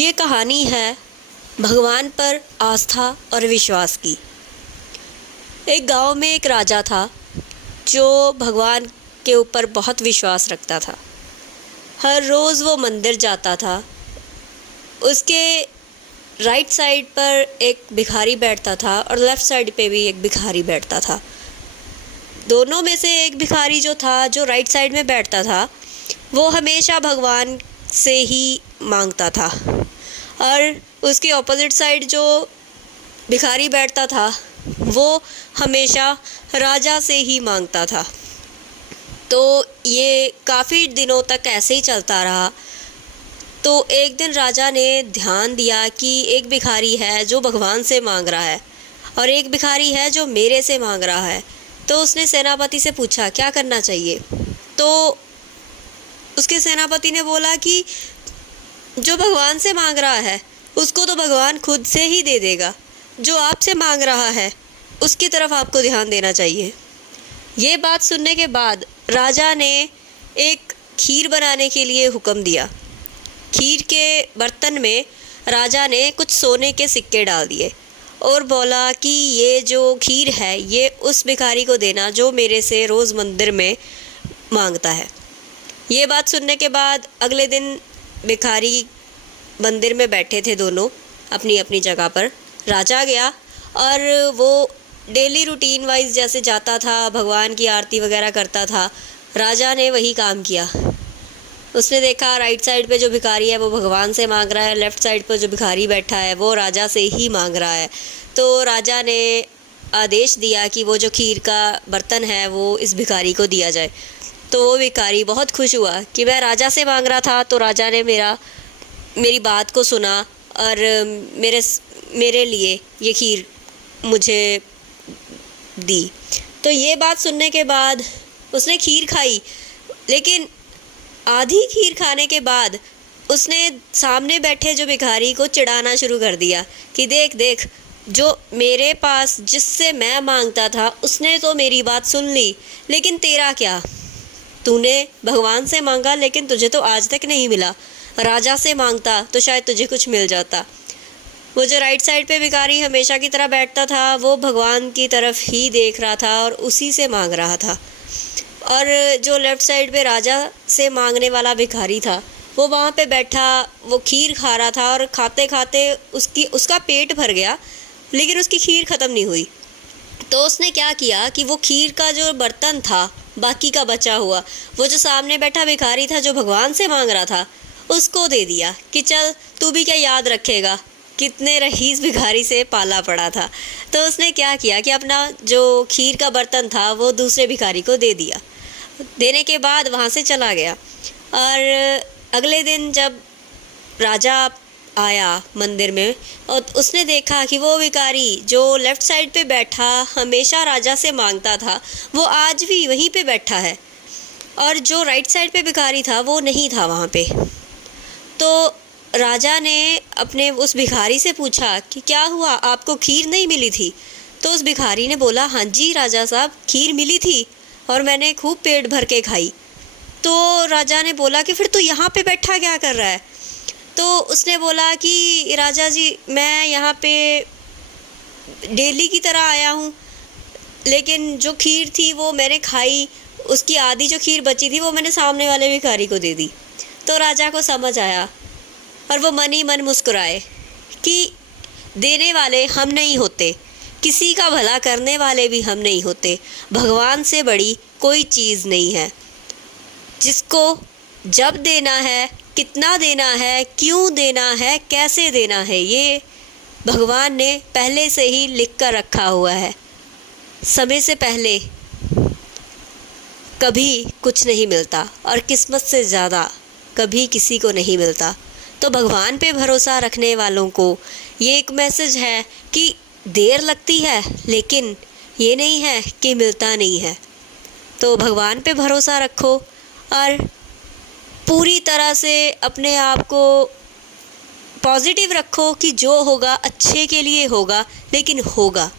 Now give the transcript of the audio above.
ये कहानी है भगवान पर आस्था और विश्वास की। एक गांव में एक राजा था जो भगवान के ऊपर बहुत विश्वास रखता था। हर रोज़ वो मंदिर जाता था। उसके राइट साइड पर एक भिखारी बैठता था और लेफ़्ट साइड पे भी एक भिखारी बैठता था। दोनों में से एक भिखारी जो था, जो राइट साइड में बैठता था, वो हमेशा भगवान से ही मांगता था और उसकी ऑपोजिट साइड जो भिखारी बैठता था वो हमेशा राजा से ही मांगता था। तो ये काफ़ी दिनों तक ऐसे ही चलता रहा। तो एक दिन राजा ने ध्यान दिया कि एक भिखारी है जो भगवान से मांग रहा है और एक भिखारी है जो मेरे से मांग रहा है। तो उसने सेनापति से पूछा क्या करना चाहिए। तो उसके सेनापति ने बोला कि जो भगवान से मांग रहा है उसको तो भगवान खुद से ही दे देगा, जो आपसे मांग रहा है उसकी तरफ आपको ध्यान देना चाहिए। ये बात सुनने के बाद राजा ने एक खीर बनाने के लिए हुक्म दिया। खीर के बर्तन में राजा ने कुछ सोने के सिक्के डाल दिए और बोला कि ये जो खीर है ये उस भिखारी को देना जो मेरे से रोज़ मंदिर में मांगता है। ये बात सुनने के बाद अगले दिन भिखारी मंदिर में बैठे थे, दोनों अपनी अपनी जगह पर। राजा गया और वो डेली रूटीन वाइज जैसे जाता था, भगवान की आरती वगैरह करता था। राजा ने वही काम किया। उसने देखा राइट साइड पे जो भिखारी है वो भगवान से मांग रहा है, लेफ़्ट साइड पर जो भिखारी बैठा है वो राजा से ही मांग रहा है। तो राजा ने आदेश दिया कि वो जो खीर का बर्तन है वो इस भिखारी को दिया जाए। तो वो भिखारी बहुत खुश हुआ कि मैं राजा से मांग रहा था तो राजा ने मेरी बात को सुना और मेरे लिए ये खीर मुझे दी। तो ये बात सुनने के बाद उसने खीर खाई, लेकिन आधी खीर खाने के बाद उसने सामने बैठे जो भिखारी को चिढ़ाना शुरू कर दिया कि देख देख, जो मेरे पास जिससे मैं मांगता था उसने तो मेरी बात सुन ली, लेकिन तेरा क्या? तूने भगवान से मांगा लेकिन तुझे तो आज तक नहीं मिला। राजा से मांगता तो शायद तुझे कुछ मिल जाता। वो जो राइट साइड पे भिखारी हमेशा की तरह बैठता था वो भगवान की तरफ ही देख रहा था और उसी से मांग रहा था। और जो लेफ़्ट साइड पे राजा से मांगने वाला भिखारी था वो वहाँ पे बैठा, वो खीर खा रहा था और खाते खाते उसका पेट भर गया, लेकिन उसकी खीर ख़त्म नहीं हुई। तो उसने क्या किया कि वो खीर का जो बर्तन था बाकी का बचा हुआ, वो जो सामने बैठा भिखारी था जो भगवान से मांग रहा था उसको दे दिया कि चल तू भी क्या याद रखेगा, कितने रईस भिखारी से पाला पड़ा था। तो उसने क्या किया कि अपना जो खीर का बर्तन था वो दूसरे भिखारी को दे दिया। देने के बाद वहाँ से चला गया। और अगले दिन जब राजा आया मंदिर में और उसने देखा कि वो भिखारी जो लेफ़्ट साइड पे बैठा हमेशा राजा से मांगता था वो आज भी वहीं पे बैठा है और जो राइट साइड पे भिखारी था वो नहीं था वहाँ पे। तो राजा ने अपने उस भिखारी से पूछा कि क्या हुआ, आपको खीर नहीं मिली थी? तो उस भिखारी ने बोला हाँ जी राजा साहब, खीर मिली थी और मैंने खूब पेट भर के खाई। तो राजा ने बोला कि फिर तू यहाँ पे बैठा क्या कर रहा है? तो उसने बोला कि राजा जी मैं यहाँ पे डेली की तरह आया हूँ, लेकिन जो खीर थी वो मैंने खाई, उसकी आधी जो खीर बची थी वो मैंने सामने वाले भिखारी को दे दी। तो राजा को समझ आया और वो मन ही मन मुस्कुराए कि देने वाले हम नहीं होते, किसी का भला करने वाले भी हम नहीं होते। भगवान से बड़ी कोई चीज़ नहीं है। जिसको जब देना है, कितना देना है, क्यों देना है, कैसे देना है, ये भगवान ने पहले से ही लिख कर रखा हुआ है। समय से पहले कभी कुछ नहीं मिलता और किस्मत से ज़्यादा कभी किसी को नहीं मिलता। तो भगवान पे भरोसा रखने वालों को ये एक मैसेज है कि देर लगती है लेकिन ये नहीं है कि मिलता नहीं है। तो भगवान पे भरोसा रखो और पूरी तरह से अपने आप को पॉजिटिव रखो कि जो होगा अच्छे के लिए होगा, लेकिन होगा।